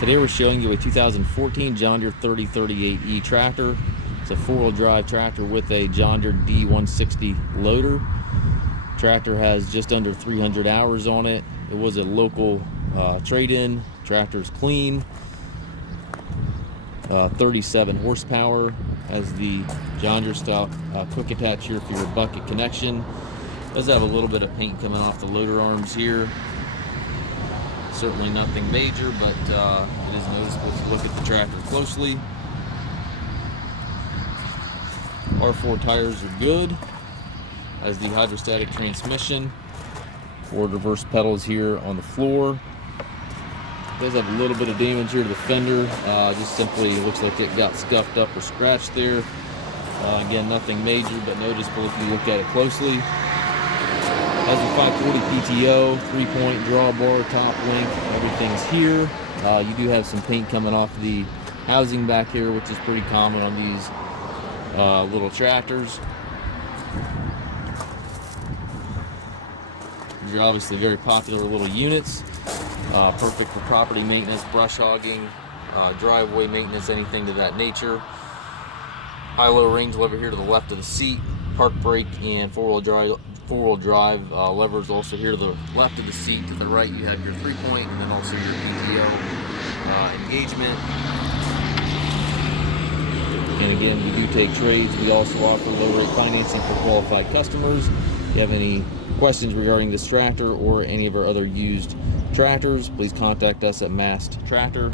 Today we're showing you a 2014 John Deere 3038E tractor. It's a four-wheel drive tractor with a John Deere D160 loader. Tractor has just under 300 hours on it. It was a local trade-in. Tractor's clean. 37 horsepower. Has the John Deere style quick attach here for your bucket connection. Does have a little bit of paint coming off the loader arms here. Certainly nothing major, but it is noticeable if you look at the tractor closely. R4 tires are good. Has the hydrostatic transmission. Forward reverse pedals here on the floor. Does have a little bit of damage here to the fender. Just simply looks like it got scuffed up or scratched there. Again, nothing major, but noticeable if you look at it closely. Has the 540 PTO, 3-point drawbar, top link, everything's here. You do have some paint coming off the housing back here, which is pretty common on these little tractors. These are obviously very popular little units. Perfect for property maintenance, brush hogging, driveway maintenance, anything to that nature. High-low range lever here to the left of the seat. Park brake and four-wheel drive levers also here to the left of the seat. To the right you have your 3-point and then also your PTO engagement. And again, we do take trades. We also offer low-rate financing for qualified customers. If you have any questions regarding this tractor or any of our other used tractors, please contact us at Mast Tractor.